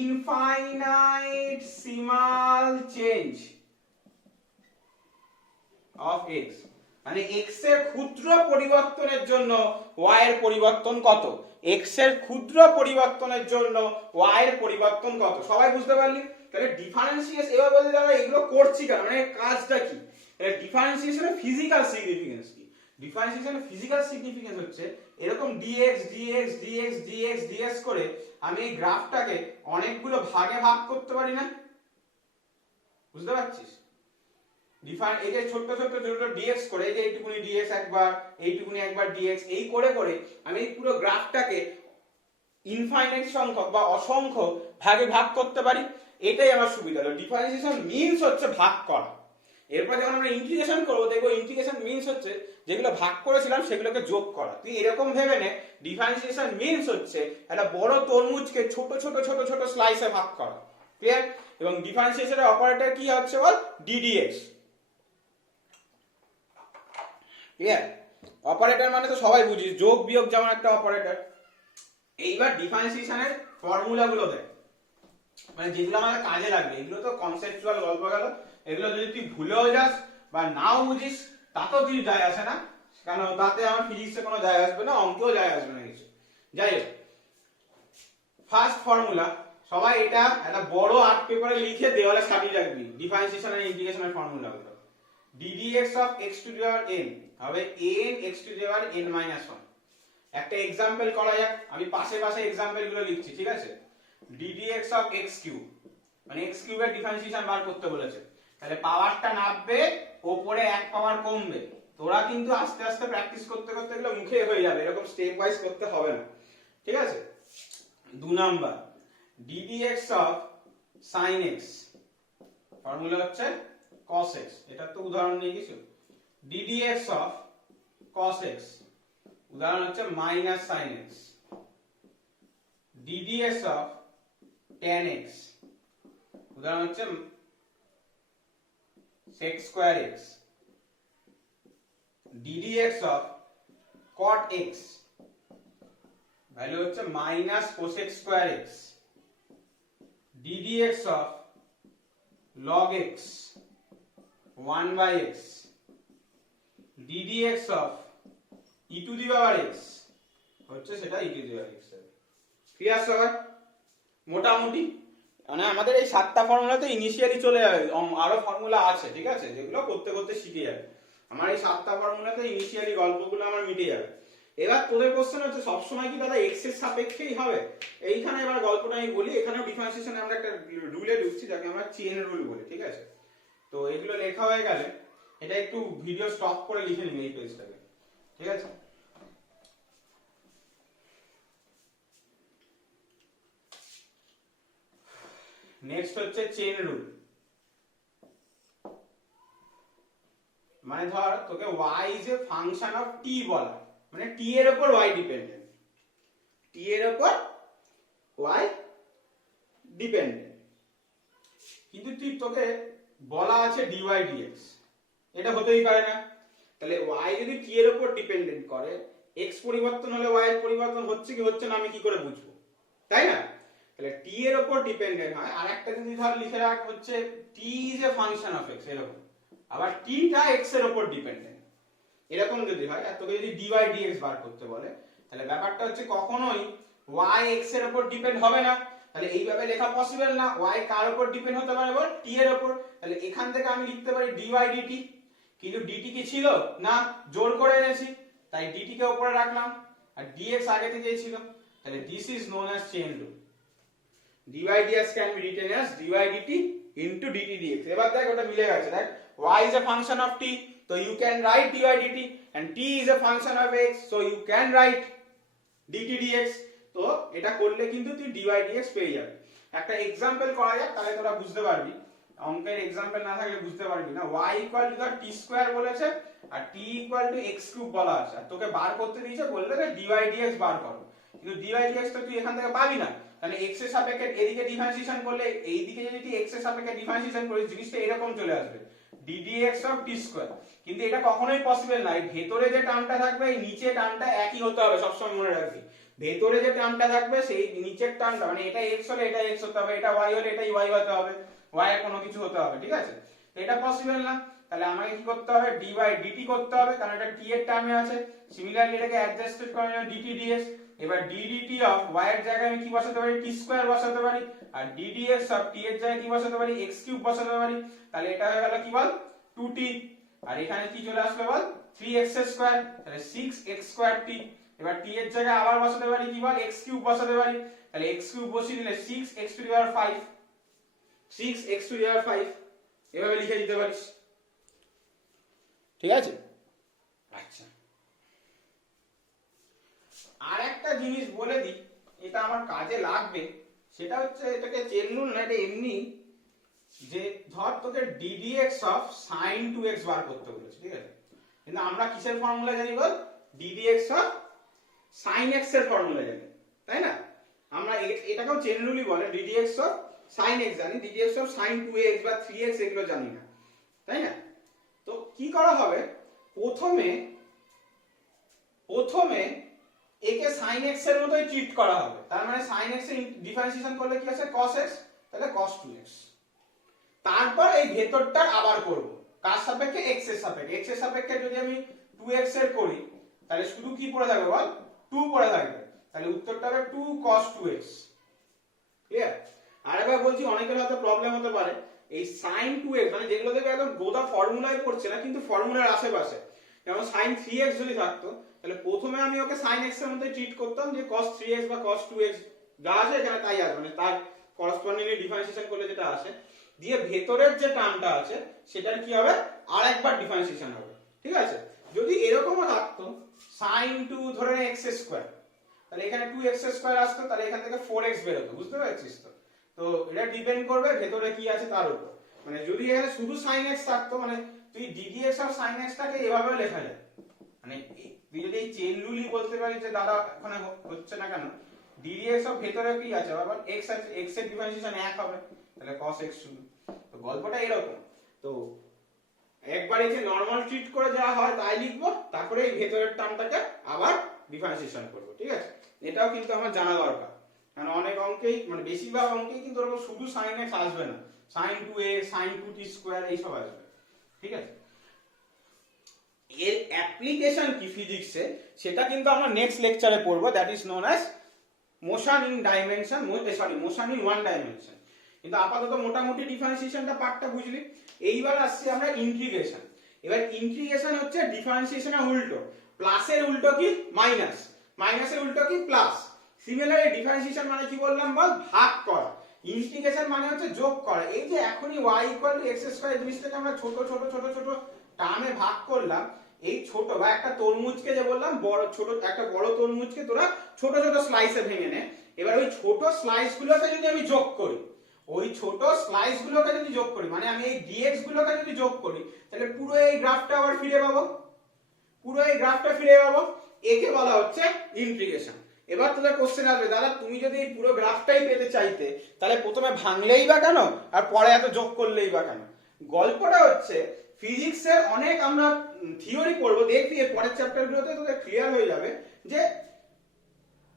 infinitesimal change of x, মানে x এর ক্ষুদ্র পরিবর্তনের জন্য y এর পরিবর্তন কত, x এর ক্ষুদ্র পরিবর্তনের জন্য y এর পরিবর্তন কত। সবাই বুঝতে পারলি? তাহলে ডিফারেন্সিয়েশন, এবার বলতে দাদা এগুলো করছি কেন, মানে কাজটা কি? ডিফারেন্সিয়েশনের ফিজিক্যাল সিগনিফিকেন্স কি? ডিফারেন্সিয়েশনের ফিজিক্যাল সিগনিফিকেন্স হচ্ছে এরকম dx dx dx dx dx করে আমি এই গ্রাফটাকে অনেকগুলো ভাগে ভাগ করতে পারি না, বুঝতে পারছিস? এই যে ছোট ছোট ছোট dx করে, এই যে এইটুকুনি dx একবার, এইটুকুনি একবার dx, এই করে করে আমি এই পুরো গ্রাফটাকে ইনফাইনাইট সংখ্যক বা অসংখ্য ভাগে ভাগ করতে পারি। এটাই আমার সুবিধা হলো। ডিফারেন্সিয়েশন মিন্স হচ্ছে ভাগ করা। এরপর যখন আমরা ইন্টিগ্রেশন করবো দেখবো ইন্টিগ্রেশন মিন্স হচ্ছে যেগুলো ভাগ করেছিলাম সেগুলোকে যোগ করা। তুই এরকম ভেবে নে ডিফারেন্সিয়েশন মিন্স হচ্ছে একটা বড় তরমুজকে ছোট ছোট ছোট ছোট স্লাইসে ভাগ করা। ক্লিয়ার? এবং ডিফারেন্সিয়েশনের অপারেটর কি হচ্ছে বল? ডিডিএক্স। ক্লিয়ার? অপারেটর মানে তো সবাই বুঝিস, যোগ বিয়োগ যেমন একটা অপারেটর। এইবার ডিফারেন্সিয়েশনের ফর্মুলা গুলো দেখ, মানে যেগুলো আমাদের কাজে লাগবে। এগুলো তো কনসেপচুয়াল গল্প গেল, এগুলো যদি তুই ভুলেও যাস বা নাও বুঝিস তাতেও কিছু যায় আসে না, কারণ তাতে আমার ফিজিক্সে কোনো যায় আসবে না, অঙ্কেও যায় আসবে না কিছু। যাই হোক, ফার্স্ট ফর্মুলা সবাই এটা একটা বড় আর্ট পেপারে লিখে দেওয়ালে সাজিয়ে রাখবি। ডিফারেন্সিয়েশন আর ইন্টিগ্রেশনের ফর্মুলা গুলো ddx of x to the power n হবে n x to the power n minus 1। একটা एग्जांपल করা যাক, আমি পাশে পাশে एग्जांपल গুলো লিখছি, ঠিক আছে? ddx of x cube মানে x কিউবের ডিফারেন্সিয়েশন বার করতে বলেছে, তাহলে পাওয়ারটা নামবে, উপরে এক পাওয়ার কমবে। তোরা কিন্তু আস্তে আস্তে প্র্যাকটিস করতে করতে এগুলো মুখে হয়ে যাবে, এরকম স্টেপ ওয়াইজ করতে হবে না, ঠিক আছে? 2 number ddx of sin x formula হচ্ছে cos x, এটা তো উদাহরণ নিয়ে কিছু। ddx of cos x উদাহরণ হচ্ছে minus sin x। ddx of tan x উদাহরণ হচ্ছে sec square x। ddx of cot x value হচ্ছে minus cosec square x। ddx of log x 1 by x। ddx of e to the power x হচ্ছে সেটা e to the power x। Clear সবার? মোটামুটি মানে আমাদের এই 7টা ফর্মুলা তো ইনিশিয়ালি চলে যাবে, আরো ফর্মুলা আছে, ঠিক আছে, যেগুলো করতে করতে শিখে যাবে। আমার এই 7টা ফর্মুলাতে ইনিশিয়ালি গল্পগুলো আমার মিটে যাবে। এবার তোদের কোশ্চেন হচ্ছে সবসময় কি দাদা এক্স এর সাপেক্ষেই হবে? এইখানে এবার গল্পটা আমি বলি, এখানেও ডিফারেন্সিয়েশনে আমরা একটা রুলে ঢুকছি যাকে আমরা চেইন রুল বলি, ঠিক আছে? তো এগুলো লেখা হয়ে গেলে এটা একটু ভিডিও স্টপ করে লিখে নিবি এই পেজটাকে, ঠিক আছে? নেক্সট হচ্ছে চেইন রুল। মানে ধর তোকে y is a function of t বলা, মানে t এর উপর y ডিপেন্ডেন্ট, t এর উপর y ডিপেন্ডেন্ট, কিন্তু তুই তোকে বলা আছে dy dx, এটা হতেই পারে না। তাহলে y যদি t এর উপর ডিপেন্ডেন্ট করে, x পরিবর্তন হলে y এর পরিবর্তন হচ্ছে কি হচ্ছে না আমি কি করে বুঝবো, তাই না? তাহলে t এর উপর ডিপেন্ডেন্ট হয়। আর একটা যদি ধর লিখে রাখ হচ্ছে t is a function of x, এরকম। আবার t টা x এর উপর ডিপেন্ডেন্ট, এরকম যদি হয়, আর তোকে যদি dy dx বার করতে বলে, তাহলে ব্যাপারটা হচ্ছে কখনোই y x এর উপর ডিপেন্ড হবে না। তাহলে এইভাবে লেখা পসিবল না। y কার উপর ডিপেন্ড হতে পারে বল? t এর উপর। তাহলে এখান থেকে আমি লিখতে পারি dy dt, কিন্তু dt কি ছিল না, জোর করে এনেছি, তাই dt কে উপরে রাখলাম আর dx আগে থেকেই ছিল। তাহলে this is known as chain rule. dy dx can be written as dy dt into dt dx। এবার দেখ ওটা মিলে গেছে, দেখ y is a function of t, so you can write dy dt, and t is a function of x, so you can write dt dx। তো এটা করলে কিন্তু তুই dy dx পেয়ে যাবে। একটা एग्जांपल করা যাক, তাহলে তোরা বুঝতে পারবি। অঙ্কের एग्जांपल না থাকলে বুঝতে পারবি না। y = t স্কয়ার বলেছে আর t = x কিউব বলা আছে, আর তোকে বার করতে দিয়েছে, বললে যে dy dx বার কর, কিন্তু dy dx তো তুই এখান থেকে পাবি না। তাহলে x এর সাপেক্ষে এদিকে ডিফারেন্সিয়েশন করলে, এইদিকে যদি তুই x এর সাপেক্ষে ডিফারেন্সিয়েশন করিস, জিনিসটা এরকম চলে আসবে ddx of t স্কয়ার। কিন্তু এটা কখনোই পসিবল না। এই ভেতরে যে টার্মটা থাকবে এই নিচে টার্মটা একই হতে হবে, সবসময় মনে রাখবি। ভেতরে যে টার্মটা থাকবে সেই নিচের টার্মটা, মানে এটা x হলে এটা x হতে হবে, এটা y হলে এটাই y হতে হবে, y এর কোনো কিছু হতে হবে, ঠিক আছে? তো এটা পসিবল না। তাহলে আমাকে কি করতে হবে? dy dt করতে হবে, কারণ এটা t এর টার্মে আছে। সিমিলারলি এটাকে অ্যাডজাস্টেড করে নেব dt ds। এবার d dt অফ y এর জায়গায় আমি কি বসাতে পারি? t স্কয়ার বসাতে পারি, আর d dx অফ t এর জায়গায় কি বসাতে পারি? x কিউব বসাতে পারি। তাহলে এটা হয়ে গেল কি বল? 2t, আর এখানে কি চলে আসবে বল? 3x স্কয়ার, তাহলে 6x স্কয়ার t। এবার t এর জায়গায় আবার বসাতে পারি কি বল? x কিউব বসাতে পারি, তাহলে x কিউব বসিয়ে দিলে 6x to the power 5, 6x to the পাওয়ার 5 এভাবে লিখে দিতে পারিস, ঠিক আছে? আচ্ছা, আর একটা জিনিস বলে দিই, এটা আমার কাজে লাগবে, সেটা হচ্ছে, এটাকে চেন রুল না, এটা এমনি যে ধর তোকে ddx অফ sin 2x বার করতে বলেছে, ঠিক আছে, কিন্তু আমরা কিসের ফর্মুলা জানি বল, ddx অফ sin x এর ফর্মুলা জানি, তাই না? আমরা এটাকেও চেন রুলই বলে, ddx অফ sin x জানি, ddx অফ sin 2x বা 3x এগুলো জানি না, তাই না? তো কি করা হবে, প্রথমে একে sin x এর মতোই ট্রিট করা হবে। তার মানে sin x এর ডিফারেন্সিয়েশন করলে কি আছে, cos x, তাহলে cos 2x। তারপর এই ভেতরটা আবার করব কার সাপেক্ষে, x এর সাপেক্ষে। x এর সাপেক্ষে যদি আমি 2x এর করি তাহলে শুধু কি পড়ে থাকবে বল, 2 পড়ে থাকবে, তাহলে উত্তরটা হবে 2 cos 2x। ক্লিয়ার? আরেকবার বলছি, অনেকের হয়তো প্রবলেম হতে পারে এই sin 2x মানে যেগুলো দেখবে একদম গোদা ফর্মুলায় পড়ছে না, কিন্তু ফর্মুলার আশেপাশে, যেমন sin 3x যদি থাকতো তাহলে প্রথমে আমি ওকে sin x এর মধ্যে ট্রিট করতাম যে cos 3x বা cos 2x যা আছে এখানে তাই আসবে, মানে তার করসপন্ডিংলি ডিফারেন্সিয়েশন করলে যেটা আসে, দিয়ে ভেতরের যে টার্মটা আছে সেটার কি হবে, আরেকবার ডিফারেন্সিয়েশন হবে, ঠিক আছে? যদি এরকমও থাকতো sin 2 ধরে নে x স্কয়ার, তাহলে এখানে 2x স্কয়ার আসতো, তাহলে এখান থেকে 4x বের হতো, বুঝতে পারছিস তো? তো এটা ডিপেন্ড করবে ভেতরে কি আছে তার উপর। মানে যদি এখানে শুধু sin x থাকতো, মানে তুই ddx অফ sin x টাকে এভাবেও লেখা যায়, মানে তুই যদি এই চেন রুলই বলতে পারিস যে দাদা ওখানে হচ্ছে না কেন, ddx অফ ভেতরে কি আছে, আবার x আছে, x এর ডিফারেন্সিয়েশন 1 হবে, তাহলে cos x শুধু। তো গল্পটা এরকম। তো একবার একে নরমাল ট্রিট করে যাওয়া হয় তাই লিখবো, তারপরে এই ভেতরের টার্মটাকে আবার ডিফারেন্সিয়েশন করব, ঠিক আছে? এটাও কিন্তু আমার জানা দরকার, কারণ অনেক অঙ্কেই, মানে বেশিরভাগ অঙ্কেই কিন্তু ওরকম শুধু sin x আসবে না, sin 2a sin 2t square এইসব আসবে, ঠিক আছে? এর অ্যাপ্লিকেশন কি ফিজিক্সে সেটা কিন্তু আমরা নেক্সট লেকচারে পড়বো, that is known as motion in dimension, motion in one dimension. কিন্তু আপাতত মোটামুটি ডিফারেন্সিয়েশনটা পার্টটা বুঝলি। এইবার আসছে আমরা ইন্টিগ্রেশন। এবার ইন্টিগ্রেশন হচ্ছে ডিফারেন্সিয়েশনের উল্টো, প্লাসের উল্টো কি মাইনাস, মাইনাসের উল্টো কি প্লাস। সিমিলারলি ডিফারেন্সিয়েশন মানে কি বললাম বল, ভাগ করা। ইন্টিগ্রেশন মানে হচ্ছে যোগ করা। এই যে এখনই y x স্কয়ার জিনিসটাকে আমরা ছোট ছোট ছোট ছোট টার্মে ভাগ করলাম, এই ছোট বা একটা তরমুজকে যে বললাম বড় ছোট, একটা বড় তরমুজকে তোরা ছোট ছোট স্লাইসে ভেঙে নে। এবার ওই ছোট স্লাইস গুলোকে যদি আমি যোগ করি, ওই ছোট স্লাইস গুলোকে যদি যোগ করি, মানে আমি এই dx গুলোকে যদি যোগ করি, তাহলে পুরো এই গ্রাফটা আবার ফিরে পাবো, পুরো এই গ্রাফটা ফিরে পাবো। একে বলা হচ্ছে ইন্টিগ্রেশন। এবার তোদের কোশ্চেন আসবে, দাদা তুমি যদি এই পুরো গ্রাফটাই পেতে চাইতে তাহলে প্রথমে ভাঙলেই বা কেন আর পরে এত যোগ করলেই বা কেন? গল্পটা হচ্ছে ফিজিক্সের অনেক আমরা থিওরি পড়বো, দেখবি এর পরের চ্যাপ্টারগুলোতে তোদের ক্লিয়ার হয়ে যাবে যে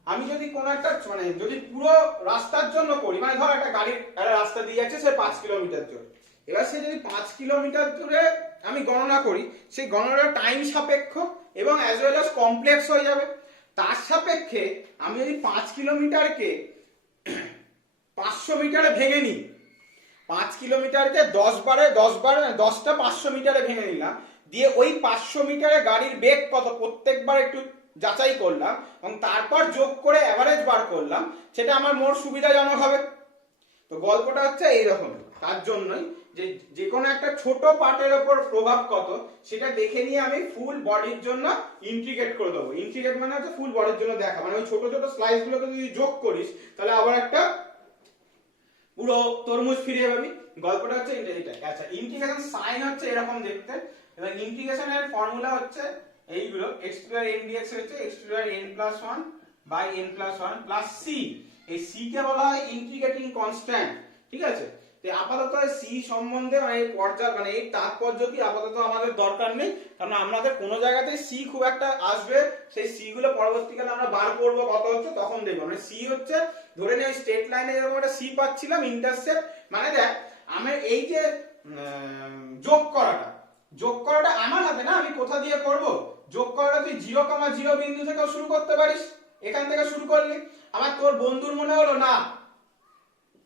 আমি যদি কোন একটা, মানে যদি পুরো রাস্তার জন্য করি, মানে ধর একটা গাড়ির একটা রাস্তা দিয়ে যাচ্ছে সে 5 কিলোমিটার জোর, এবার সে যদি 5 কিলোমিটার দূরে আমি গণনা করি, সেই গণনাটা টাইম সাপেক্ষ এবং অ্যাজ ওয়েল অ্যাজ কমপ্লেক্স হয়ে যাবে। তার সাপেক্ষে আমি যদি 5 কিলোমিটারকে 500 মিটারে ভেঙে নিই, 5 কিলোমিটারকে 10 বারে 10টা 500 মিটারে ভেঙে নিলাম, দিয়ে ওই 500 মিটারে গাড়ির বেগ কত প্রত্যেকবার একটু যাচাই করলাম এবং তারপর যোগ করে অ্যাভারেজ বার করলাম, সেটা আমার মোর সুবিধাজনক হবে। তো গল্পটা হচ্ছে এইরকম। তার জন্যই যে কোনো একটা ছোট পার্টের উপর প্রভাব কত সেটা দেখে নিয়ে আমি ফুল বডির জন্য ইন্টিগ্রেট করে দেবো। ইন্টিগ্রেট মানে হচ্ছে ফুল বডির জন্য দেখা, মানে ওই ছোট ছোট স্লাইস গুলোকে যদি যোগ করিস তাহলে আবার একটা পুরো তরমুজ ফিরিয়ে পাবি। গল্পটা হচ্ছে এটা। আচ্ছা, ইন্টিগ্রেশন সাইন হচ্ছে এরকম দেখতে, এবং ইন্টিগ্রেশনের ফর্মুলা হচ্ছে এইগুলো, x to the n dx হচ্ছে x to the n plus 1 by n plus 1 plus c। এই c কে বলা হয় ইন্টিগ্রেটিং কনস্ট্যান্ট, ঠিক আছে? তো আপাতত c সম্বন্ধে মানে এই পর্যায়, মানে এই তাৎপর্য কি আপাতত আমাদের দরকার নেই, কারণ আমাদের কোনো জায়গাতে c খুব একটা আসবে, সেই c গুলো পরবর্তীকালে আমরা বার করব কত হচ্ছে তখন দেখব। মানে c হচ্ছে ধরে নিই স্ট্রেট লাইনে এরকম একটা c পাচ্ছিলাম, ইন্টারসেপ্ট মানে দেখ আমি এই যে যোগ করাটা আমার হাতে না, আমি কোথা দিয়ে করব? যোগ করাটা তুই 0,0 বিন্দু থেকে শুরু করতে পারিস, এখান থেকে শুরু করলি। আবার তোর বন্ধুর মনে হলো না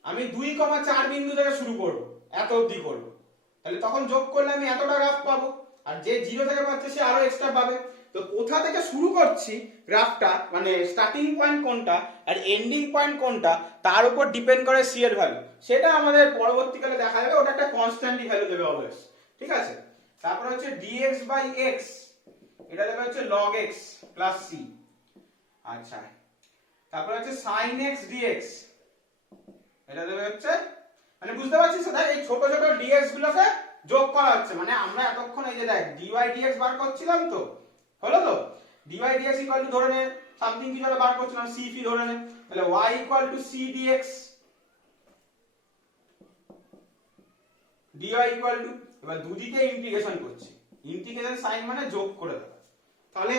আমি 2,4 বিন্দু থেকে শুরু করব, এত অবধি করব, তাহলে তখন যোগ করলে আমি এতটা গ্রাফ পাবো, আর যে 0 থেকে পাচ্ছে সে আরো এক্সট্রা পাবে। তো কোথা থেকে শুরু করছি গ্রাফটা, মানে স্টার্টিং পয়েন্ট কোনটা আর এন্ডিং পয়েন্ট কোনটা, তার উপর ডিপেন্ড করে c এর ভ্যালু। সেটা আমাদের পরবর্তীকালে দেখা যাবে, ওটা একটা কনস্ট্যান্টই ভ্যালু দেবে অলওয়েজ, ঠিক আছে? তারপর হচ্ছে dx বাই x, এটা দেবে হচ্ছে log x প্লাস c। আচ্ছা, তারপর হচ্ছে sin x dx, এটা দেবে হচ্ছে, মানে বুঝতে পারছিস তো? দেখ এই ছোট ছোট dx গুলোকে যোগ করা হচ্ছে, মানে আমরা এতক্ষণ এই যে দেখ dy dx বার করছিলাম তো, হলো তো? dy dx ইকুয়াল টু ধরে নে সামথিং কিছু একটা বার করছিলাম, c ফি ধরে নে, তাহলে y equal to c dx, dy equal to, এবার দুদিকে ইন্টিগ্রেশন করছি, ইন্টিগ্রেশন সাইন মানে যোগ করে দেওয়া, তাহলে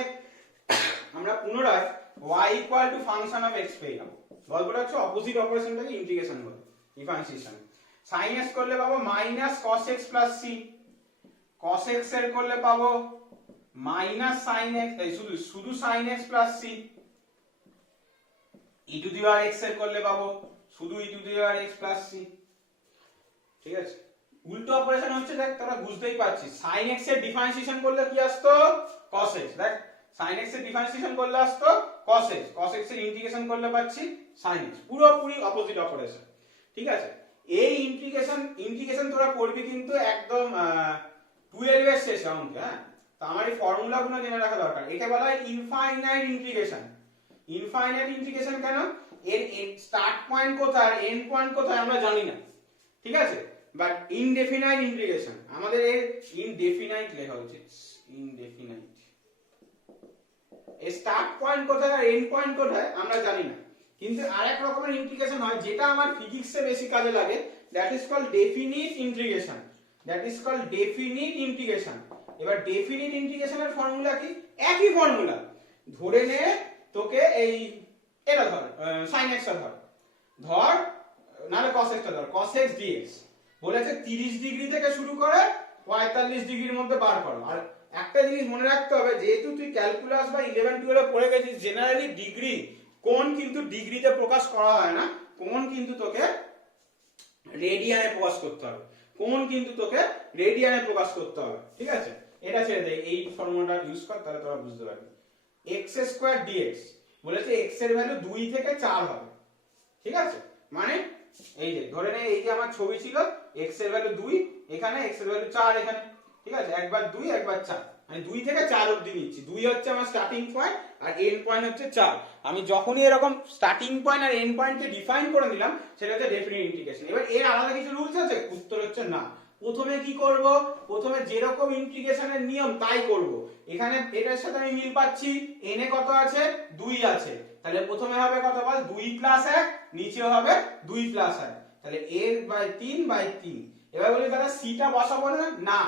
আমরা পুনরায় y equal to function of x পেয়ে যাবো। গল্পটা হচ্ছে অপোজিট অপারেশনটাকে ইন্টিগ্রেশন বলে, ডিফারেন্সিয়েশন। sin x করলে পাবো minus cos x plus c, cos x এর করলে পাবো মাইনাস sin x, এই শুধু sin x plus c, e to the power x এর করলে পাবো শুধু e to the power x plus c। ঠিক আছে, উল্টো অপারেশন হচ্ছে, দেখ তোরা বুঝতেই পারছিস, sin x এর ডিফারেন্সিয়েশন করলে কি আসতো? cos x। দেখ sin x এর ডিফারেন্সিয়েশন করলে আসতো cos x, cos x এর ইন্টিগ্রেশন করলে পাচ্ছি sin x, পুরোপুরি অপোজিট অপারেশন। ঠিক আছে, এই ইন্টিগ্রেশন তোরা করবি কিন্তু একদম 12 এর শেষে অঙ্কে, হ্যাঁ? তো আমার এই ফর্মুলাগুলো জেনে রাখা দরকার। এটা বলা হয় ইনফাইনাইট ইন্টিগ্রেশন। ইনফাইনাইট ইন্টিগ্রেশন কেন? এর স্টার্ট পয়েন্ট কোথায় আর এন্ড পয়েন্ট কোথায় আমরা জানি না, ঠিক আছে? বাট ইনডেফিনাইট ইন্টিগ্রেশন, আমাদের এর ইনডেফিনাইট লেখা উচিত, ইনডেফিনাইট। এই স্টার্ট পয়েন্ট কোথায় আর এন্ড পয়েন্ট কোথায় আমরা জানি না, কিন্তু আরেক রকমের ইন্টিগ্রেশন হয় যেটা আমার ফিজিক্সে বেশি কাজে লাগে, that is called definite integration, that is called definite integration. এবার ডেফিনিট ইন্টিগ্রেশনের ফর্মুলা কি? একই ফর্মুলা, ধরে নে তোকে এই এটা ধর sin x ধর নালে cos x ধর, cos x dx বলেছে 30 ডিগ্রি থেকে শুরু করে 45 ডিগ্রির মধ্যে বার করো। আর একটা জিনিস মনে রাখতে হবে, যেহেতু তুই ক্যালকুলাস বা 11 12 পড়ে গেছিস, জেনারেলি ডিগ্রি কোণ কিন্তু ডিগ্রিতে প্রকাশ করা হয় না, কোণ কিন্তু তোকে রেডিয়ানে প্রকাশ করতে হবে, কোণ কিন্তু তোকে রেডিয়ানে প্রকাশ করতে হবে। ঠিক আছে, এটা ছেড়ে দে, এই ফর্মুলাটা ইউজ কর, তাহলে তোরা বুঝতে পারবি। x² dx বলেছে x এর ভ্যালু 2 থেকে 4 হবে। ঠিক আছে, মানে এই যে ধরে নে এই যে আমার ছবি ছিল, x এর ভ্যালু 2 এখানে, x এর ভ্যালু 4 এখানে। ঠিক আছে, একবার 2 একবার 4, মানে 2 থেকে 4 অবধি নিচ্ছি। 2 হচ্ছে আমার স্টার্টিং পয়েন্ট আর এন্ড পয়েন্ট হচ্ছে 4। আমি যখনই এরকম স্টার্টিং পয়েন্ট আর এন্ড পয়েন্টকে ডিফাইন করে নিলাম, সেটা হচ্ছে ডেফিনিট ইন্টিগ্রেশন। এবার এর আলাদা কিছু রুলস আছে? উত্তর হচ্ছে না। প্রথমে কি করব? প্রথমে যেরকম ইন্টিগ্রেশনের নিয়ম তাই করব। এখানে এটার সাথে আমি মিল পাচ্ছি, n এ কত আছে? 2 আছে, তাহলে প্রথমে হবে কত বল? 2 প্লাস 1, নিচে হবে 2 প্লাস 1, তাহলে a/3/3। এবার বলি দাদা c টা বসাবো না? না,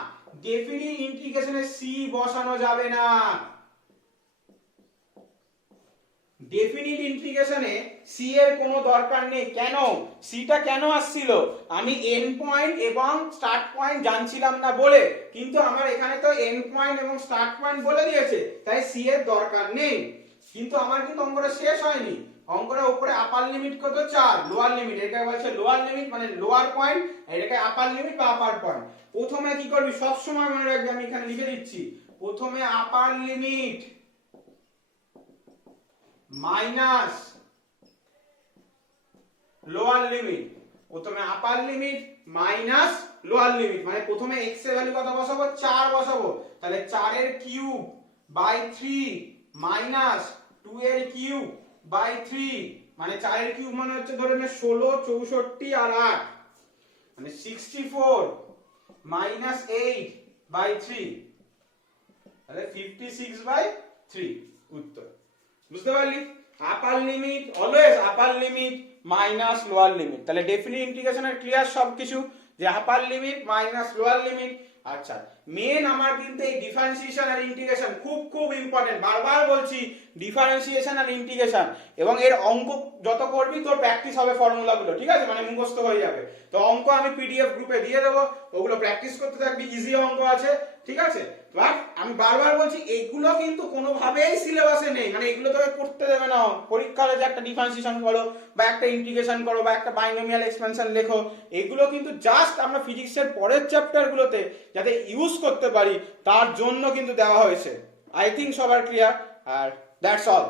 ডেফিনিট ইন্টিগ্রেশনে c বসানো যাবে না। ডেফিনিট ইন্টিগ্রেশনে c এর কোনো দরকার নেই। কেন? c টা কেন আসছিল? আমি এন্ড পয়েন্ট এবং স্টার্ট পয়েন্ট জানছিলাম না বলে, কিন্তু আমার এখানে তো এন্ড পয়েন্ট এবং স্টার্ট পয়েন্ট বলে দিয়েছে, তাই c এর দরকার নেই। কিন্তু আমার কিন্তু অঙ্কটা শেষ হয়নি। অঙ্কটা উপরে আপার লিমিট কত? 4, লোয়ার লিমিট, এটাকে বলছে লোয়ার লিমিট মানে লোয়ার পয়েন্ট, এটাকে আপার লিমিট বা আপার পয়েন্ট। প্রথমে কি করবি সব সময় মনে রাখবি, আমি এখানে লিখে দিচ্ছি, প্রথমে upper limit minus lower limit, প্রথমে upper limit minus lower limit, মানে প্রথমে x এর ভ্যালু কত বসাবো? 4 বসাবো, তাহলে 4 এর কিউব বাই 3 মাইনাস 2 এর কিউব বাই 3, মানে 4 এর কিউব মানে হচ্ছে ধরে নে 16, 64 আর 8, মানে 64 মাইনাস 8 বাই 3, তাহলে 56/3 উত্তর। বুঝতে পারলি? আপার লিমিট অলওয়েজ আপার লিমিট মাইনাস লোয়ার লিমিট। তাহলে ডেফিনিট ইন্টিগ্রেশনের ক্লিয়ার সবকিছু, যে আপার লিমিট মাইনাস লোয়ার লিমিট। আচ্ছা, মেন আমার কিন্তু এই ডিফারেন্সিয়েশন আর ইন্টিগ্রেশন খুব খুব ইম্পর্টেন্ট, বারবার বলছি, ডিফারেন্সিয়েশন আর ইন্টিগ্রেশন। এবং এর অঙ্ক যত করবি তোর প্র্যাকটিস হবে ফর্মুলাগুলো, ঠিক আছে, মানে মুখস্থ হয়ে যাবে। তো অঙ্ক আমি পিডিএফ গ্রুপে দিয়ে দেবো, ওগুলো প্র্যাকটিস করতে থাকবি, ইজি অঙ্ক আছে, ঠিক আছে। বাট আমি বারবার বলছি, এগুলো কিন্তু কোনোভাবেই সিলেবাসে নেই, মানে এগুলো তোকে করতে দেবে না। পরীক্ষা হলে যে একটা ডিফারেন্সিয়েশন করো বা একটা ইন্টিগ্রেশন করো বা একটা বাইনোমিয়াল এক্সপেনশন লেখো, এগুলো কিন্তু জাস্ট আমরা ফিজিক্সের পরের চ্যাপ্টারগুলোতে যাতে ইউজ করতে পারি তার জন্য কিন্তু দেওয়া হয়েছে। আই থিঙ্ক সবার ক্লিয়ার, আর দ্যাটস অল।